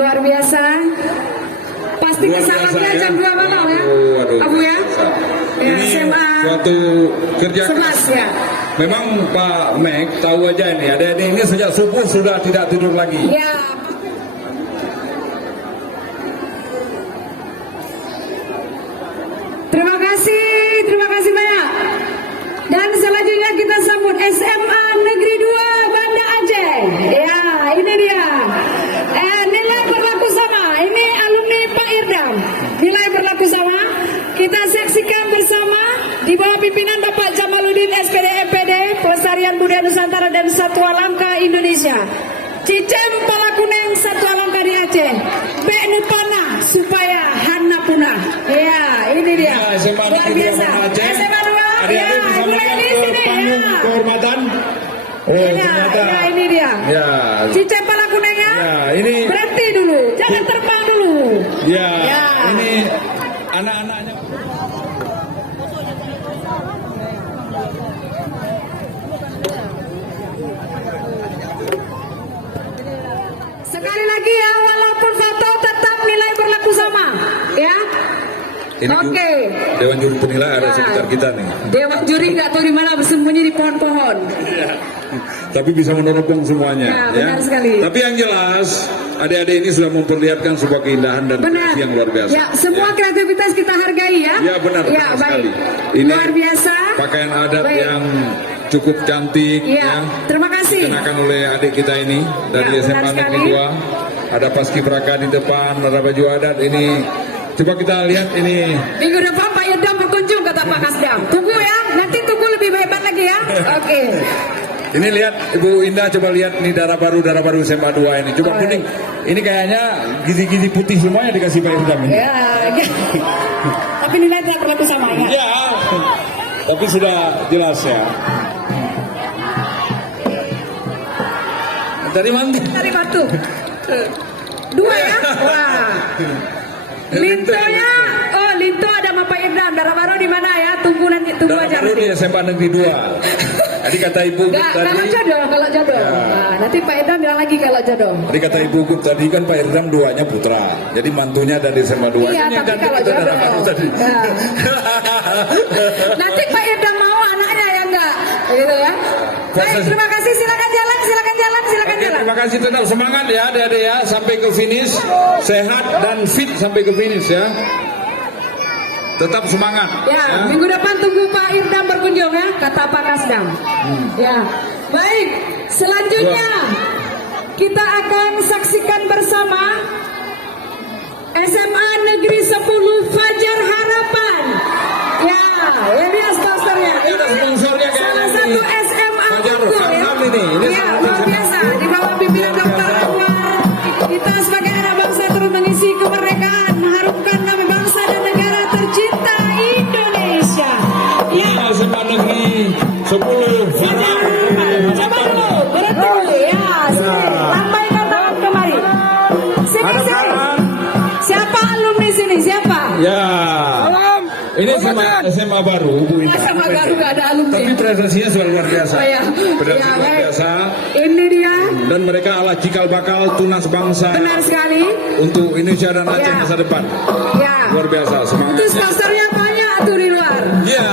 luar biasa. Pasti kesalahnya jam 2 malam ya, Abu ya. Ya, Ini SMA suatu kerja 11 ya. Memang Pak Mek tahu aja ini, adik-adik ini sejak subuh sudah tidak tidur lagi. Ya. Terima kasih banyak. Dan selanjutnya kita sambut SMA Negeri 2 Banda Aceh. Ya, ini dia. Nilai berlaku sama. Ini alumni Pak Irdam. Nilai berlaku sama. Kita saksikan bersama di bawah pimpinan Bapak Jamaluddin SPD MPD Pelestarian Budaya Nusantara dan Satwa Langka Indonesia. Cicem Palakuneng Satwa Langka di Aceh. Bek Nupana supaya Hana punah. Ya, ini dia. Ya, SMA Luar Negeri 2 biasa. Banda Aceh. SMA 2. Ya, Adik-adik bisa mulai melihat di ke sini. panggung Ya. kehormatan. Oh, Ya, ternyata. ya, ini dia. Ya. Cicem Palakunengnya. Ya, ini. Berhenti dulu. Jangan terbang dulu. Ya, Ya. ini anak-anaknya. Sekali lagi ya, walaupun foto tetap nilai berlaku sama. Ya. Ini Oke. Dewan Juri Penilai ada Ya. sekitar kita nih. Dewan juri nggak tahu di mana, bersembunyi di pohon-pohon. Tapi bisa meneropong semuanya. Ya, benar sekali. Tapi yang jelas, adik-adik ini sudah memperlihatkan sebuah keindahan dan Benar. kreasi yang luar biasa. Ya, semua kreativitas kita hargai ya. Ya, benar, Ya, benar baik. sekali. Ini Luar biasa. Pakaian adat Baik. yang cukup cantik Ya, terima kasih. dikenakan oleh adik kita ini dari Ya, SMA benar Negeri sekali. 2. Ada paskibraka di depan, ada baju adat ini. Coba kita lihat ini. Minggu depan Pak Irdam berkunjung kata Pak Kasdam. Tunggu ya, nanti tunggu lebih hebat lagi ya. Oke. Ini lihat Ibu Indah, coba lihat nih darah baru SMA 2 ini. Coba Oh, kuning. Ini kayaknya gizi-gizi putih semuanya dikasih Pak Irdam ini. Ya. Tapi nilai tidak berlaku sama ya. Ya, tapi sudah jelas ya. Dari mana? Dari batu. 2 ya. Wah. Lintonya, oh Linto ada sama Pak Irdam. Darah baru di mana ya? Tunggu nanti, tunggu Darah aja baru nanti. di SMA Negeri 2. Tadi kata Ibu Gup Enggak, kalau tadi. jodoh, kalau jodoh. Ya. Nah, nanti Pak Irdam bilang lagi kalau jodoh. Tadi kata Ibu Gup tadi kan Pak Irdam 2-nya putra. Jadi mantunya dari SMA 2. Iya, Ini yang tapi cantik kalau itu darah jodoh. baru tadi. Ya. Nanti Pak Irdam mau anaknya ya enggak, gitu ya. Baik, terima kasih. Silakan jalan, silakan jalan, silakan Oke, jalan. terima kasih, tetap semangat ya adik-adik ya sampai ke finish, sehat dan fit sampai ke finish ya. Tetap semangat. Ya, minggu depan tunggu Pak Irdam berkunjung ya, kata Pak Kasdam. Ya, baik. Selanjutnya kita akan saksikan bersama SMA Negeri 10 Fajar Harapan. Ya, ini sponsornya. Ini ada sponsornya kayaknya Salah ini. satu SMA Fajar Unggul ya. Harapan ini. Ini Ya, salah luar satu biasa. SMA. Di bawah pimpinan Luar Dr. biasa. Anwar, kita sebagai anak bangsa terus mengisi kemerdekaan, mengharumkan nama bangsa dan negara tercinta Indonesia. Ya. SMA Negeri 10 Coba dulu, berhenti dulu ya. Sini, lambaikan tangan kemari. Sini, Ada sini. tangan. Siapa alumni sini? Siapa? Ya. Ini SMA baru Bu Indah. Sama baru gak ada alumni. Tapi prestasinya sudah luar biasa. Oh, ya. Prestasi Ya, luar baik. biasa. Ini dia. Dan mereka adalah cikal bakal tunas bangsa Benar sekali. untuk Indonesia dan Aceh Ya. masa depan. Ya. Luar biasa Itu semangatnya. sponsornya banyak tuh di luar. Ya.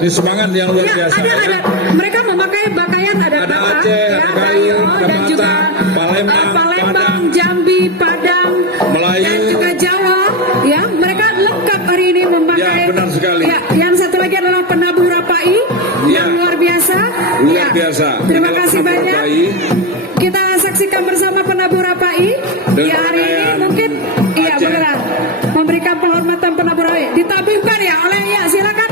Ini semangat yang luar Ya, biasa. ada, ya. mereka memakai pakaian ada Ada Batak, Aceh, ada Gayo, ada dan juga Batak, Palembang, Palembang, Padang, Jambi, Padang, Melayu. dan juga Jawa. Ya, mereka lengkap hari ini memakai. Ya, benar sekali. Ya, yang satu lagi adalah penabuh Rapai Ya. yang luar biasa. Luar Ya. biasa. Terima Inilah kasih penabuh banyak. Rapai. Kita saksikan bersama penabuh Rapai Dan di hari ini pakaian mungkin iya Aceh. beneran memberikan penghormatan penabuh Rapai. Ditabuhkan ya oleh ya silakan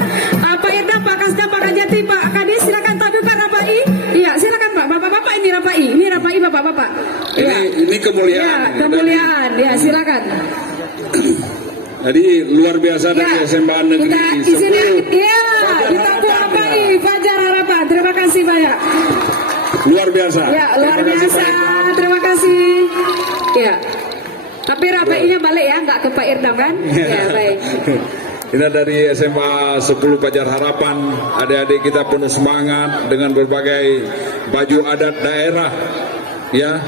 Pak Irdam, Pak Kasdam, Pak Kajati, Pak Kadis silakan tabuhkan Rapai. Iya silakan Pak. Bapak-bapak ini Rapai bapak-bapak. Iya. Ini kemuliaan. Ya, ini. kemuliaan. Ya, silakan. Jadi luar biasa dari Ya, SMA Negeri kita di sini 10. ya, ditabuh Rapai, Fajar Harapan. Terima kasih banyak. Luar biasa. Ya, luar Terima kasih biasa. banyak. Terima kasih. Ya. Tapi Rapainya balik ya, nggak ke Pak Irdam kan? Ya, baik. Kita dari SMA 10 Fajar Harapan, adik-adik kita penuh semangat dengan berbagai baju adat daerah, ya.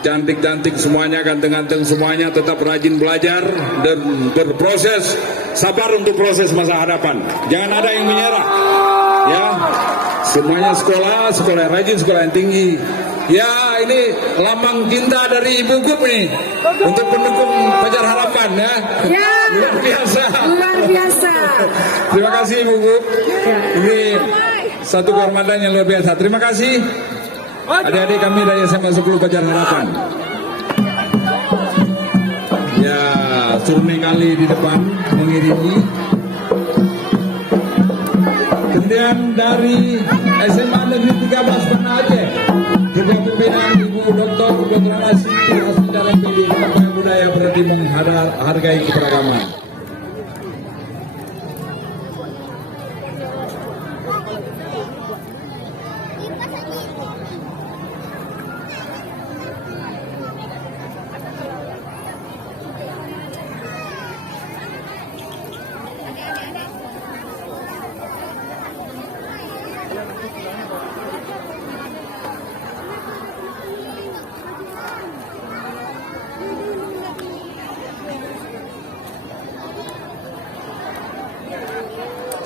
cantik-cantik semuanya, ganteng-ganteng semuanya, tetap rajin belajar dan berproses, sabar untuk proses masa hadapan. Jangan ada yang menyerah. Ya, semuanya sekolah yang rajin, sekolah yang tinggi. Ya, ini lambang cinta dari Ibu Gup nih untuk pendukung Fajar Harapan ya. Ya. Luar biasa. Luar biasa. Terima kasih Ibu Gup. Ini satu kehormatan yang luar biasa. Terima kasih adik-adik kami dari SMA 10 Fajar Harapan. Ya, Surmi kali di depan mengiringi. Kemudian dari SMA Negeri 13 Banda Aceh, juga pimpinan Ibu Dr. Nasi Asli Dalam PD Kementerian Budaya berarti menghargai keberagaman.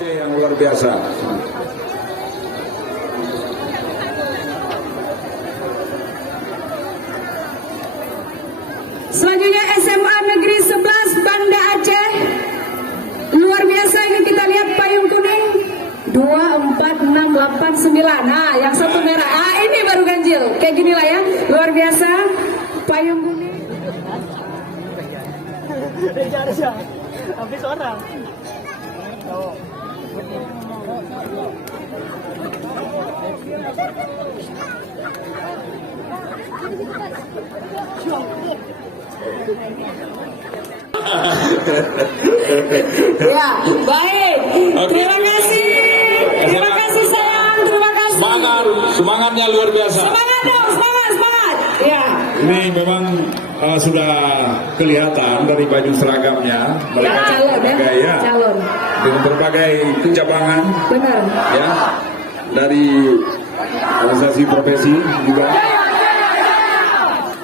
Yang luar biasa. Selanjutnya SMA Negeri 11 Banda Aceh. Luar biasa ini kita lihat payung kuning 2, 4, 6, 8, 9. Nah, yang satu merah. Ah, ini baru ganjil. Kayak gini lah ya. Luar biasa. Payung kuning. Habis orang. Ya, baik. Terima kasih. Terima kasih sayang. Terima kasih. Semangatnya luar biasa. Semangat dong, semangat. Ya. Ini memang sudah kelihatan dari baju seragamnya mereka Calon berbagai, ya. Calon. dengan berbagai pencabangan Benar. ya dari organisasi profesi juga.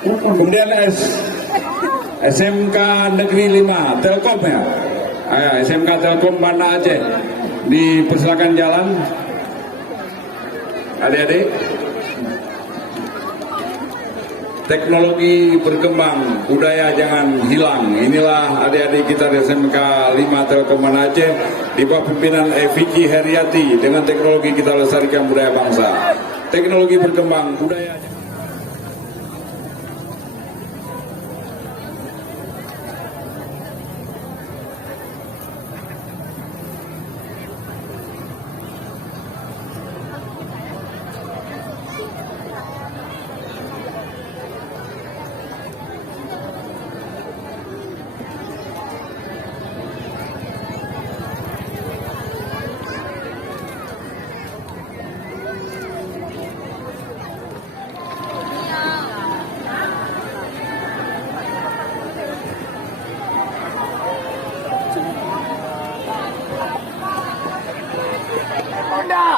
Kemudian SMK Negeri 5 Telkom ya. SMK Telkom Banda Aceh. Dipersilakan jalan. Adik-adik. Teknologi berkembang, budaya jangan hilang. Inilah adik-adik kita di SMK 5 Telkom Banda Aceh di bawah pimpinan Vicky Heriati. Dengan teknologi kita lestarikan budaya bangsa. Teknologi berkembang, budaya jangan.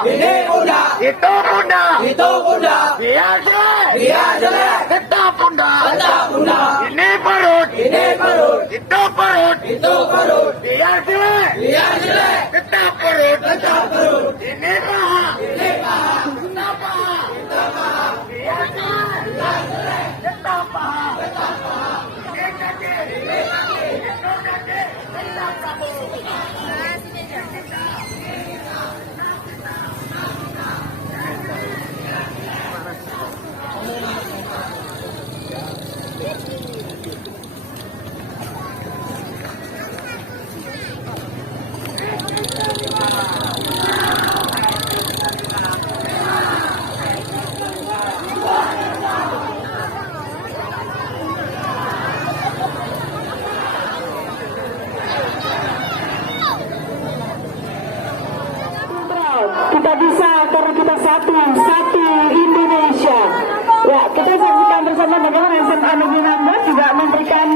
Ini bunda, itu bunda, itu bunda, dia jelek, dia jelek, tetap bunda, tetap bunda. ini perut, Ini perut, itu perut, itu perut, dia jelek, dia jelek, tetap perut, tetap perut. ini paha, Ini paha, tetap paha, dia jelek, tetap paha, ini kaki, itu kaki, tetap paha. Kita bisa karena kita satu Indonesia. Ya, kita saksikan bersama bagaimana SMA Negeri 16 juga memberikan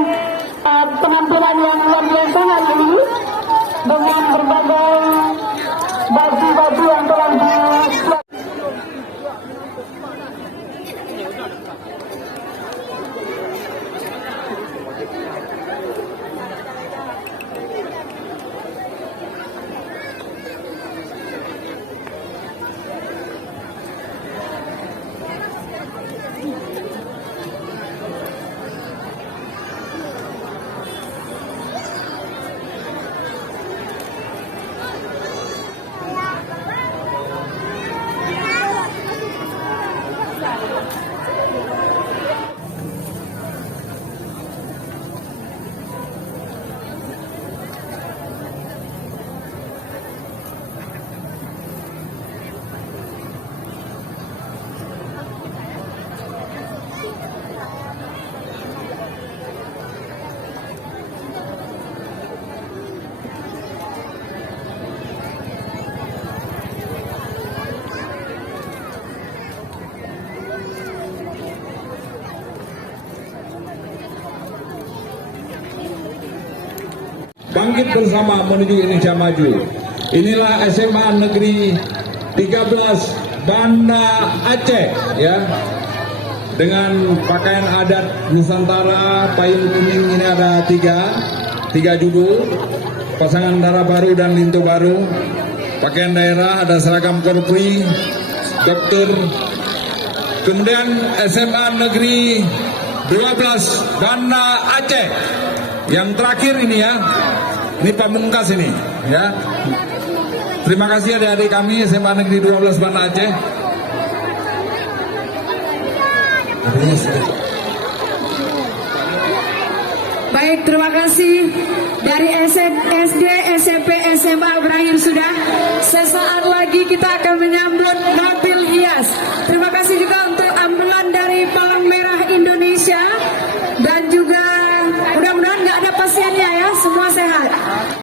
penampilan yang luar biasa hari ini dengan berbagai baju-baju yang telah dibuat. bangkit bersama menuju Indonesia maju. Inilah SMA Negeri 13 Banda Aceh, ya, dengan pakaian adat Nusantara, payung kuning. Ini ada tiga judul, pasangan darah baru dan lintu baru. Pakaian daerah, ada seragam korpri, dokter. Kemudian SMA Negeri 12 Banda Aceh. Yang terakhir ini, ya, ini pamungkas ini, ya. Terima kasih adik-adik kami SMA Negeri 12 Banda Aceh. Baik, terima kasih. Dari SD, SMP, SMA berakhir sudah. Sesaat lagi kita akan menyambut mobil hias. Terima kasih juga untuk ambulan dari Palang Merah Indonesia. Dan juga mudah-mudahan nggak ada pasiennya, ya, semua sehat.